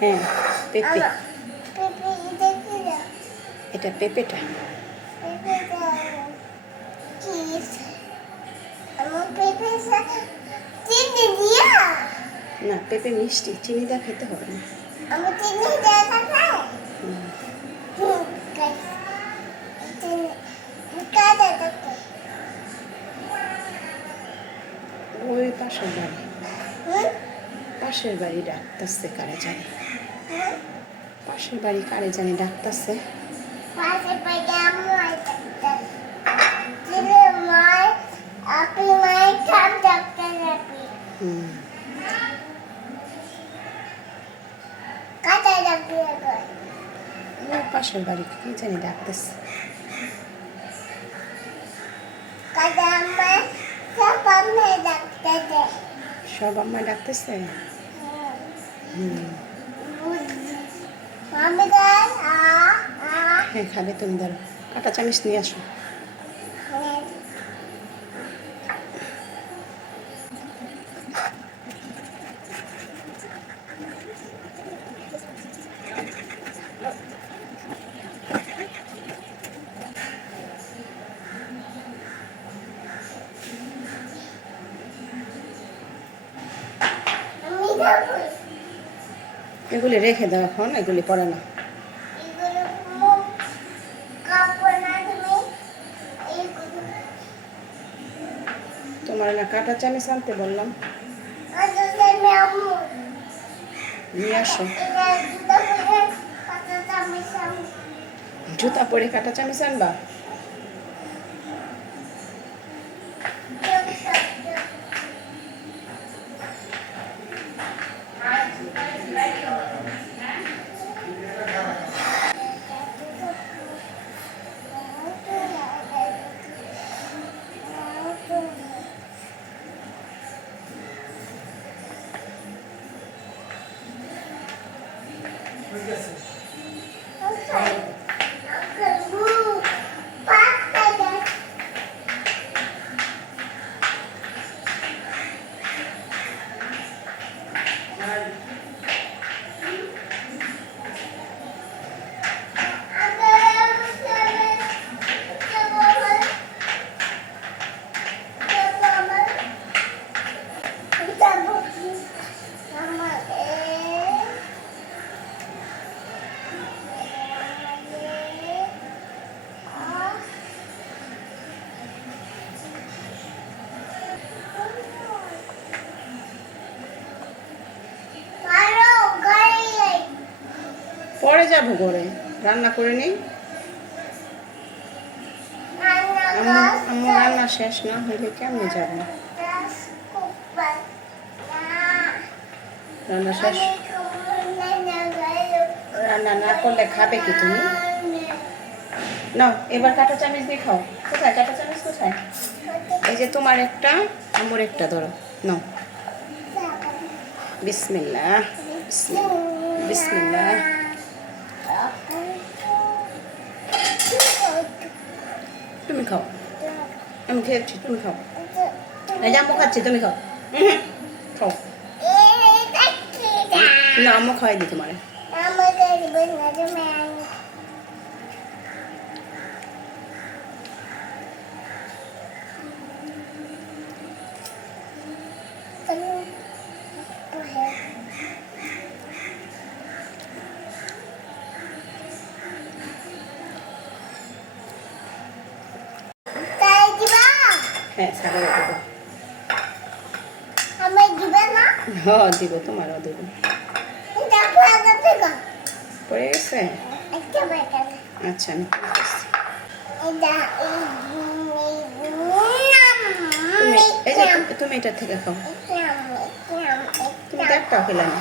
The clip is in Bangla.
হ্যাঁ পেঁপে, এটা পেঁপেটা। না পেঁপে মিষ্টি, চিনি দিয়ে খেতে হবে না। ওই পাশের বাড়ি, পাশের বাড়ি ডাকতেছে কারে জানি, পাশের বাড়ি কারে জানি ডাকতেছে। পাশের বাড়ি কি জানি ডাকতেছে। সব আম্মা ডাকতেছে। হ্যাঁ খাবে, তুমি ধরো কাঁটা চামচ নিয়ে আসো। এগুলি রেখে দাও এখন, এগুলি পড়ে না। তোমার না কাঁটা চামচ আনতে বললাম, নিয়ে আসো। জুতা পরে কাঁটা চামচ আনবা? পরে যাবো ঘরে, রান্না করে নেই। আমার রান্না শেষ না হইলে কেমনে যাবো? রান্না শেষ, রান্না না করলে খাবে কি তুমি? নাও এবার কাঁটা চামচ দিয়ে খাও। কোথায় কাঁটা চামচ, কোথায়? এই যে তোমার একটা, আমার একটা, ধরো নাও। বিসমিল্লাহ বিসমিল্লাহ। তুমি খাও, আমি খেয়েছি, তুমি খাও। এই যে আম্মু খাচ্ছি, তুমি খাও। খাও না, আম্মু খাওয়াই দি তোমার। হ্যাঁ সারা দেবো। হ্যাঁ দিব, তোমারও দেবো। পড়ে গেছে? আচ্ছা আমি তুমি এটা থেকে খাও। তুমি তো একটাও খেলে না।